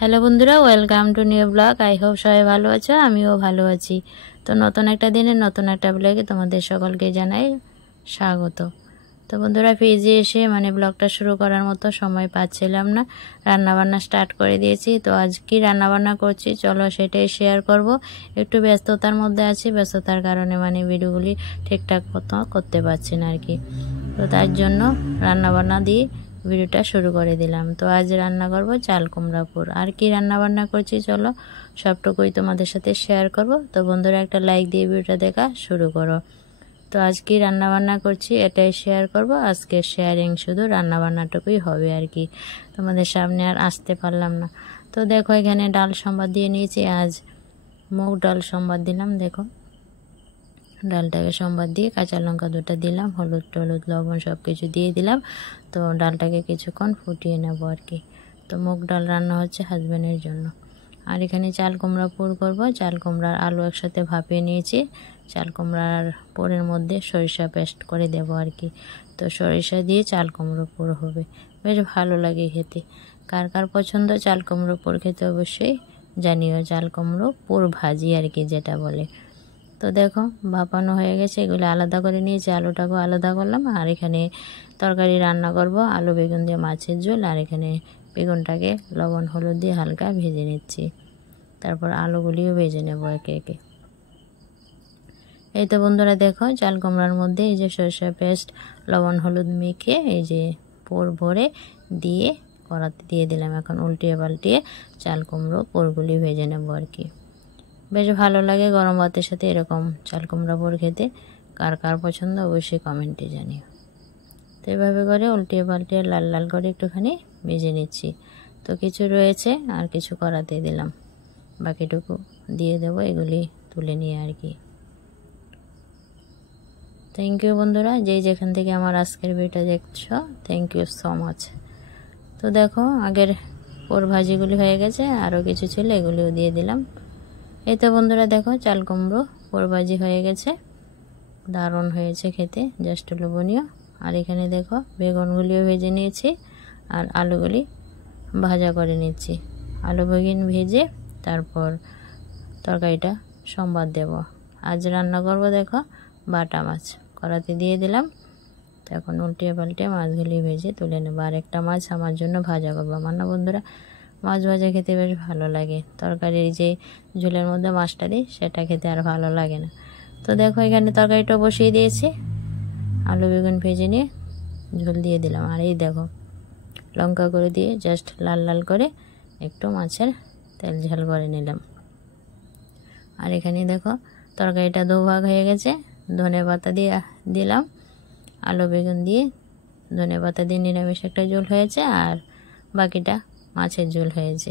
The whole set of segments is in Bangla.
হ্যালো বন্ধুরা, welcome to new blog. I hope সবাই ভালো আছো, আমিও ভালো আছি। তো নতুন একটা দিনে নতুন একটা ব্লগে তোমাদের সকলকে জানাই স্বাগত। তো বন্ধুরা, ফ্রিজে এসে ব্লগটা শুরু করার মতো সময় পাচ্ছিলাম না, রান্নাবান্না স্টার্ট করে দিয়েছি। তো আজ কি রান্নাবান্না করছি চলো সেটাই শেয়ার করব। একটু ব্যস্ততার মধ্যে আছি, ব্যস্ততার কারণে ভিডিওগুলি ঠিকঠাক মতো করতে পারছি না আর কি। তো তার জন্য রান্নাবান্না দিয়ে ভিডিওটা শুরু করে দিলাম। তো আজ রান্না করব চাল কুমড়া পুর। আর কি রান্না বান্না করছি চলো সবটুকুই তোমাদের সাথে শেয়ার করব। তো বন্ধুরা, একটা লাইক দিয়ে ভিডিওটা দেখা শুরু করো। তো আজ কি রান্না বান্না করছি এটাই শেয়ার করব। আজকে শেয়ারিং শুধু রান্না বান্নাটুকুই হবে আর কি, তোমাদের সামনে আর আসতে পারলাম না। তো দেখো, এখানে ডাল সম্বাদ দিয়ে নিয়েছি। আজ মুগ ডাল সম্বাদ দিলাম। দেখো, ডালটাকে সম্বাদ দিয়ে কাঁচা লঙ্কা দুটো দিলাম, হলুদ টলুদ লবণ সব কিছু দিয়ে দিলাম। তো ডালটাকে কিছুক্ষণ ফুটিয়ে নেবো আর কি। তো মুগ ডাল রান্না হচ্ছে হাজব্যান্ডের জন্য। আর এখানে চাল কুমড়া পুর করব। চাল কুমড়ার আলু একসাথে ভাপিয়ে নিয়েছি। চাল কুমড়ার পুরের মধ্যে সরিষা পেস্ট করে দেব আর কি। তো সরিষা দিয়ে চাল কুমড়ো পুর হবে, বেশ ভালো লাগে খেতে। কার কার পছন্দ চাল কুমড়ো পুর খেতে অবশ্যই জানিও। চাল কুমড়ো পুর ভাজি আর কি যেটা বলে। তো দেখো, ভাপানো হয়ে গেছে, এগুলো আলাদা করে নিয়েছি, আলুটাকেও আলাদা করলাম। আর এখানে তরকারি রান্না করব, আলু বেগুন দিয়ে মাছের ঝোল। আর এখানে বেগুনটাকে লবণ হলুদ দিয়ে হালকা ভেজে নিচ্ছি, তারপর আলুগুলিও ভেজে নেব একে একে। এই তো বন্ধুরা দেখো, চাল কুমড়ার মধ্যে এই যে সরষে পেস্ট লবণ হলুদ মেখে এই যে পুর ভরে দিয়ে কড়াতে দিয়ে দিলাম। এখন উল্টিয়ে পাল্টিয়ে চাল কুমড়ো পুরগুলি ভেজে নেব আর কি। বেশ ভালো লাগে গরম ভাতের সাথে এরকম চাল কুমড়া পুর খেতে। কার কার পছন্দ অবশ্যই কমেন্টে জানিও। তো এভাবে করে উল্টিয়ে পাল্টিয়ে লাল লাল করে একটুখানি ভেজে নিচ্ছি। তো কিছু রয়েছে আর কিছু কড়াতে দিলাম, বাকিটুকু দিয়ে দেবো এগুলি তুলে নিয়ে আর কি। থ্যাংক ইউ বন্ধুরা, যেখান থেকে আমার আজকের ভিডিওটা দেখছো, থ্যাংক ইউ সো মাচ। তো দেখো, আগের পুর ভাজিগুলি হয়ে গেছে, আরও কিছু ছিল এগুলিও দিয়ে দিলাম। এই তো বন্ধুরা দেখো, চাল কুমড়ো পুর ভাজি হয়ে গেছে, দারুণ হয়েছে খেতে, জাস্ট লোভনীয়। আর এখানে দেখো বেগুনগুলিও ভেজে নিয়েছি আর আলুগুলি ভাজা করে নিচ্ছি। আলু বেগুন ভেজে তারপর তরকারিটা সম্বাদ দেব। আজ রান্না করব দেখো বাটা মাছ, কড়াতে দিয়ে দিলাম। তো এখন উল্টিয়ে পাল্টে মাছগুলি ভেজে তুলে নেব। আর একটা মাছ আমার জন্য ভাজা করবো। আমার না বন্ধুরা মাছ ভাজা খেতে বেশ ভালো লাগে, তরকারির যে ঝোলের মধ্যে মাছটা দিই সেটা খেতে আর ভালো লাগে না। তো দেখো, এখানে তরকারিটা বসিয়ে দিয়েছি, আলু বেগুন ভেজে নিয়ে ঝোল দিয়ে দিলাম। আর এই দেখো, লঙ্কা করে দিয়ে জাস্ট লাল লাল করে একটু মাছের তেল ঝাল করে নিলাম। আর এখানে দেখো তরকারিটা দুভাগ হয়ে গেছে, ধনে পাতা দিয়ে দিলাম, আলু বেগুন দিয়ে ধনে পাতা দিয়ে নিরামিষ একটা ঝোল হয়েছে, আর বাকিটা মাছের ঝোল হয়েছে।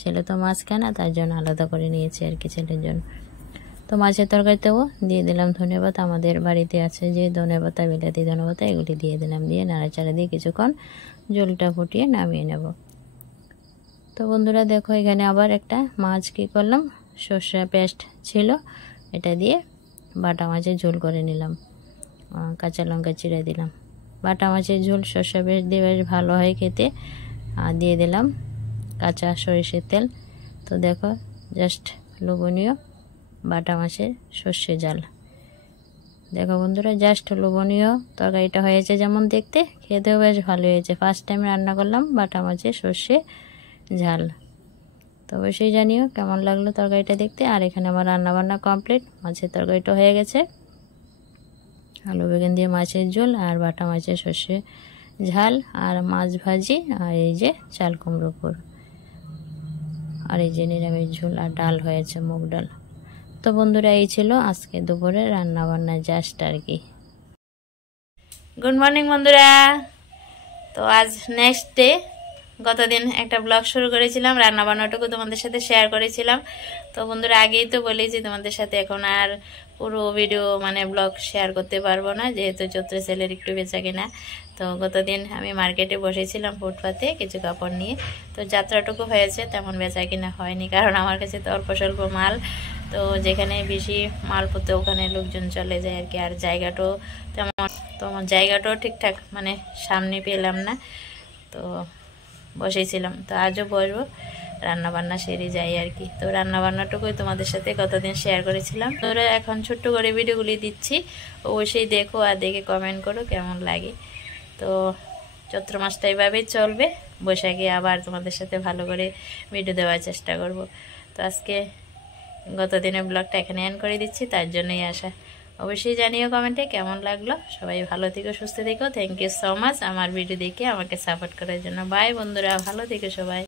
ছেলে তো মাছ খায় না, তার জন্য আলাদা করে নিয়েছি আর কি ছেলের জন্য। তো মাছের তরকারিতেও দিয়ে দিলাম ধনেপাতা, আমাদের বাড়িতে আছে যে ধনেপাতা, বিলাতি ধনেপাতা, এগুলি দিয়ে দিলাম। দিয়ে নাড়াচাড়া দিয়ে কিছুক্ষণ ঝোলটা ফুটিয়ে নামিয়ে নেব। তো বন্ধুরা দেখো, এখানে আবার একটা মাছ কী করলাম, সর্ষে পেস্ট ছিল, এটা দিয়ে বাটা মাছের ঝোল করে নিলাম, কাঁচা লঙ্কা চিড়ে দিলাম। বাটা মাছের ঝোল সর্ষে পেস্ট দিয়ে বেশ ভালো হয় খেতে। আর দিয়ে দিলাম কাঁচা সরিষার তেল। তো দেখো, জাস্ট লোভনীয় বাটা মাছের সর্ষে ঝাল। দেখো বন্ধুরা, জাস্ট লোভনীয় তরকারিটা হয়েছে, যেমন দেখতে খেতেও বেশ ভালো হয়েছে। ফার্স্ট টাইম রান্না করলাম বাটা মাছের সর্ষে ঝাল। তো অবশ্যই জানিও কেমন লাগলো তরকারিটা দেখতে। আর এখানে আমার রান্নাবান্না কমপ্লিট, মাছের তরকারিটা হয়ে গেছে, আলু বেগুন দিয়ে মাছের ঝোল আর বাটা মাছের সর্ষে ঝাল আর মাছ ভাজি, আর এই যে চাল কুমড়ো পুর, আর এই যে নিরামিষ ঝোল আর ডাল হয়েছে মুগ ডাল। তো বন্ধুরা, এই ছিল আজকে দুপুরে রান্না বান্না জাস্ট আর কি। গুড মর্নিং বন্ধুরা। তো আজ নেক্সট ডে, গতদিন একটা ব্লগ শুরু করেছিলাম, রান্না বান্নাটুকু তোমাদের সাথে শেয়ার করেছিলাম। তো বন্ধুরা, আগেই তো বলেছি তোমাদের সাথে এখন আর পুরো ভিডিও ব্লগ শেয়ার করতে পারবো না, যেহেতু চৈত্র সেলের একটু বেচা কিনা। তো গতদিন আমি মার্কেটে বসেছিলাম ফুটপাতে কিছু কাপড় নিয়ে। তো যাত্রাটুকু হয়েছে, তেমন বেচা কিনা হয়নি, কারণ আমার কাছে তো অল্প স্বল্প মাল। তো যেখানে বেশি মাল পড়তে ওখানে লোকজন চলে যায় আর কি। আর জায়গাটাও তেমন জায়গাটাও ঠিকঠাক সামনে পেলাম না, তো বসেছিলাম। তো আজও বসবো। রান্না বান্না সেরে যাই আর কি। তো রান্না বান্নাটুকুই তোমাদের সাথে কতদিন শেয়ার করেছিলাম। তোরা এখন ছোট্ট করে ভিডিওগুলি দিচ্ছি, অবশ্যই দেখো আর দেখে কমেন্ট করো কেমন লাগে। তো চৈত্র মাসটা এইভাবেই চলবে, বৈশাখে আবার তোমাদের সাথে ভালো করে ভিডিও দেওয়ার চেষ্টা করব। তো আজকে গত দিনের ব্লগটা এখানে এন্ড করে দিচ্ছি, তার জন্যই আসা। অবশ্যই জানিও কমেন্টে কেমন লাগলো। সবাই ভালো থেকো, সুস্থ থেকো। থ্যাংক ইউ সো মাচ আমার ভিডিও দেখে আমাকে সাপোর্ট করার জন্য। বাই বন্ধুরা, ভালো থেকো সবাই।